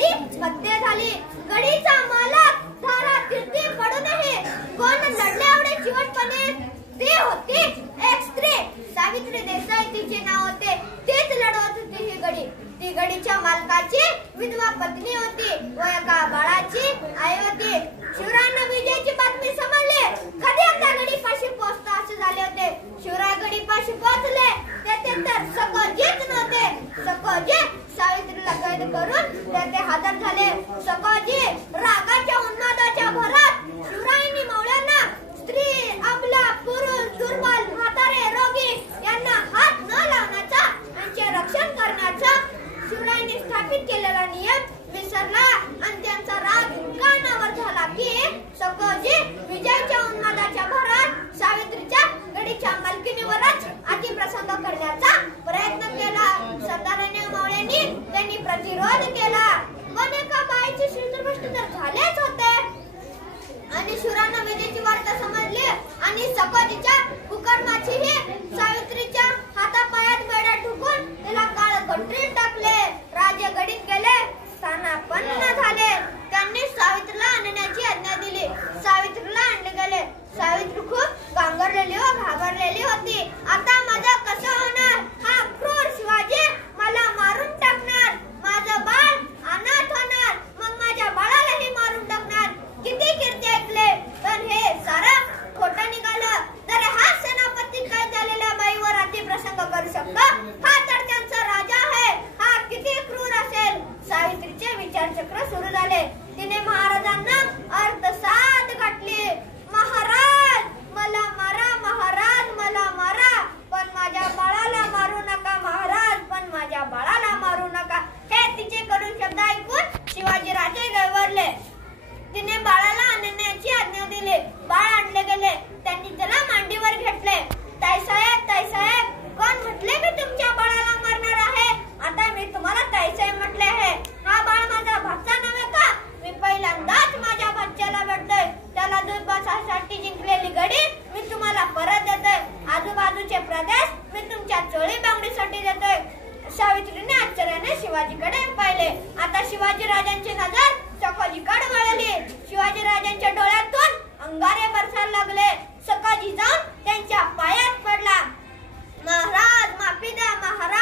गडी हत्या झाली. गडीचा मालक धारा कीर्ती पडूनही कोण लढले एवढे चिवटपणे ते होते एक स्त्री. सावित्री देसाई तिचे नाव होते. तीच लढवत होती ही गडी. ती गडीच्या मालकाची विधवा पत्नी होती व एका बाळाची आई होती. शिवरायांना विजयाची बातमी समजली. कधी एकदा गडीपाशी पोहोचतो असे झाले होते. शिवराय गडीपाशी पोहोचले तेथे तर सखोजीच नव्हते. सखोजी सावित्रीला कैद करून तेथे हजर झाले. सखोजी रागाच्या उन्मादाच्या भरात शिवरायांनी मावळ्यांना स्त्री, अबला, पुरुष, दुर्बल, म्हातारे, रोगी यांना हात न लावण्याचा, त्यांचे रक्षण करण्याचा शिवरायांनी स्थापित केलेला नियम विसरला आणि त्यांचा राग इतका अनावर झाला की सखोजी विजयाच्या उन्मादाच्या भरात सावित्रीच्या गडीच्या मालकीनीवरच अतिप्रसंग करण्याचा प्रयत्न केला. सरदाराने मावळ्यांनी त्यांनी प्रतिरोध केला. पण एका बाईचे शिरदुर्भष्ट तर झालेच होते आणि शिवरायांना विजयाची वार्ता समजली आणि सखोजीच्या कुकर्माचीही सावित्रीच्या हातापायात बेड्या ठोकून तिला काळकंट्रीत टाकले. राजे गडीत गेले, स्थानापन्न झाले. त्यांनी सावित्रीला आणण्याची आज्ञा दिली. सावित्रीला आणले गेले. सावित्री खूप गांगरलेली व घाबरलेली होती. आता माझं कसं होणार? हा क्रूर शिवाजी मला मारून टाकणार. माझं बाळ अनाथ होणार. मग माझ्या बाळालाही मारून टाकणार. किती कीर्ती ऐकले पण हे सारं खोटं निघालं. तर हा सेनापती काय झालेल्या बाईवर अतिप्रसंग करू शकतो? हा तर त्यांचा राजा आहे. हा किती क्रूर असेल. सावित्रीचे विचारचक्र सुरू झाले. तिने महाराजांना अर्थसात घातली. महाराज मला मारा, महाराज मला मारा, पण माझ्या बाळाला मारू नका. महाराज पण माझ्या बाळाला मारू नका. हे तिचे करून शब्द ऐकून शिवाजी राजे गैरवरले. तिने बाळाला आणण्याची आज्ञा दिली. बाळ आणले गेले. त्यांनी त्याला मांडीवर घेतले. ताईसाहेब कोण म्हटले मी तुमच्या बाळाला मारणार आहे? आता मी तुम्हाला ताईसाहेब म्हटले आहे. हा बाळ माझा भाचा नव्हे का? मी पहिल्यांदाच माझ्या भाच्याला भेटतोय. त्याला दूध बसासाठी जिंकलेली गडी मी तुम्हाला परत देतोय. आजूबाजूचे प्रदेश मी तुमच्या चोळी बांगडीसाठी देतोय. सावित्रीने आश्चर्याने शिवाजीकडे पाहिले. आता शिवाजी राजांची नजर सखोजीकडे वळली. शिवाजी राजांच्या डोळ्यातून अंगारे बरसायला लागले. सखोजी जाऊन त्यांच्या पायात पडला. महाराज माफी द्या महाराज.